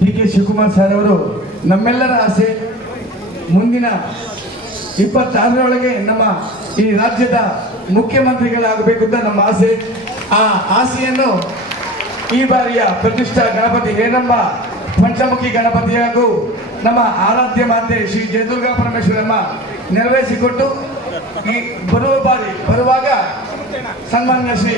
D K Shivakumar sir ಅವರು ನಮ್ಮೆಲ್ಲರ ಆಸೆ ಮುಂದಿನ ಇಪ್ಪತ್ತಾರರೊಳಗೆ ನಮ್ಮ ಈ ರಾಜ್ಯದ ಮುಖ್ಯಮಂತ್ರಿಗಳಾಗಬೇಕು ಅಂತ ನಮ್ಮ ಆಸೆ. ಆ ಆಸೆಯನ್ನು ಈ ಬಾರಿಯ ಪ್ರತಿಷ್ಠಾ ಗಣಪತಿ ಏನಮ್ಮ ಪಂಚಮುಖಿ ಗಣಪತಿ ಹಾಗೂ ನಮ್ಮ ಆರಾಧ್ಯ ಮಾತೆ ಶ್ರೀ ಜಯದುರ್ಗಾ ಪರಮೇಶ್ವರಮ್ಮ ನೆರವೇರಿಸಿಕೊಟ್ಟು ಈ ಬರುವ ಬಾರಿ ಬರುವಾಗ ಸನ್ಮಾನ್ಯ ಶ್ರೀ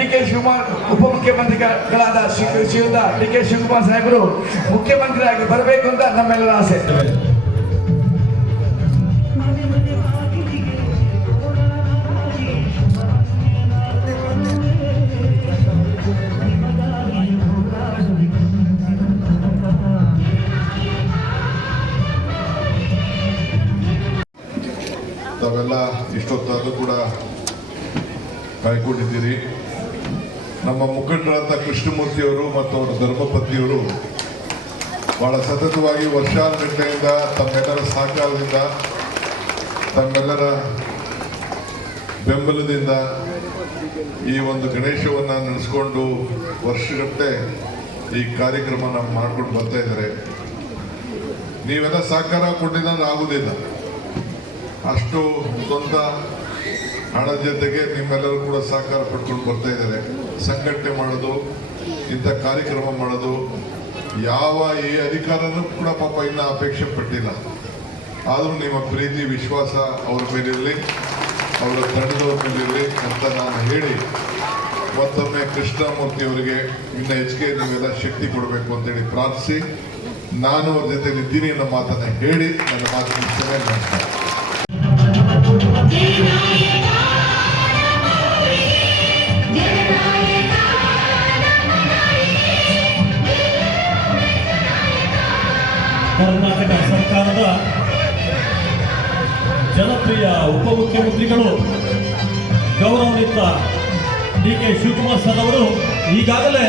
ಡಿ ಕೆ ಶಿವಕುಮಾರ್ ಉಪಮುಖ್ಯಮಂತ್ರಿಗಳಾದ ಶ್ರೀಯುತ ಡಿ ಕೆ ಶಿವಕುಮಾರ್ ಸಾಹೇಬರು ಮುಖ್ಯಮಂತ್ರಿಯಾಗಿ ಬರಬೇಕು ಅಂತ ನಮ್ಮೆಲ್ಲರ ಆಸೆ. ತಾವೆಲ್ಲ ಕೂಡ ಕಾಯ್ಕೊಂಡಿದ್ದೀರಿ. ನಮ್ಮ ಮುಖಂಡರಾದ ಕೃಷ್ಣಮೂರ್ತಿಯವರು ಮತ್ತು ಅವರ ಧರ್ಮಪತಿಯವರು ಬಹಳ ಸತತವಾಗಿ ವರ್ಷಾನುಗಟ್ಟೆಯಿಂದ ತಮ್ಮೆಲ್ಲರ ಸಹಕಾರದಿಂದ, ತಮ್ಮೆಲ್ಲರ ಬೆಂಬಲದಿಂದ ಈ ಒಂದು ಗಣೇಶವನ್ನು ನಡೆಸ್ಕೊಂಡು ವರ್ಷಗಟ್ಟೆ ಈ ಕಾರ್ಯಕ್ರಮನ ಮಾಡ್ಕೊಂಡು ಬರ್ತಾ ಇದ್ದಾರೆ. ನೀವೆಲ್ಲ ಸಹಕಾರ ಕೊಟ್ಟಿದ್ರೆ ಆಗುವುದಿಲ್ಲ ಅಷ್ಟು ಸ್ವಂತ ಹಣ ಜೊತೆಗೆ ನಿಮ್ಮೆಲ್ಲರೂ ಕೂಡ ಸಹಕಾರ ಪಡ್ಕೊಂಡು ಬರ್ತಾ ಇದ್ದಾರೆ ಸಂಘಟನೆ ಮಾಡೋದು, ಇಂಥ ಕಾರ್ಯಕ್ರಮ ಮಾಡೋದು, ಯಾವ ಈ ಅಧಿಕಾರನೂ ಕೂಡ ಪಾಪ ಇನ್ನೂ ಅಪೇಕ್ಷೆ ಪಟ್ಟಿಲ್ಲ. ಆದರೂ ನಿಮ್ಮ ಪ್ರೀತಿ, ವಿಶ್ವಾಸ ಅವ್ರ ಮೇಲಿರಲಿ ಅವರ ತಂಡದವ್ರ ಮೇಲಿರಲಿ ಅಂತ ನಾನು ಹೇಳಿ ಮತ್ತೊಮ್ಮೆ ಕೃಷ್ಣಮೂರ್ತಿ ಅವರಿಗೆ ಇನ್ನು ಹೆಚ್ಚಿಗೆ ನೀವೆಲ್ಲ ಶಕ್ತಿ ಕೊಡಬೇಕು ಅಂತೇಳಿ ಪ್ರಾರ್ಥಿಸಿ. ನಾನು ಅವ್ರ ಜೊತೆ ಇದ್ದೀನಿ ಅನ್ನೋ ಮಾತನ್ನು ಹೇಳಿ ನನ್ನ ಮಾತಿನ ಮುಗಿಸ್ತೇನೆ ನಮಸ್ಕಾರ ಕರ್ನಾಟಕ ಸರ್ಕಾರದ ಜನಪ್ರಿಯ ಉಪಮುಖ್ಯಮಂತ್ರಿಗಳು ಗೌರವಾನ್ವಿತ ಡಿ ಕೆ ಶಿವಕುಮಾರ್ ಸರ್ ಅವರು ಈಗಾಗಲೇ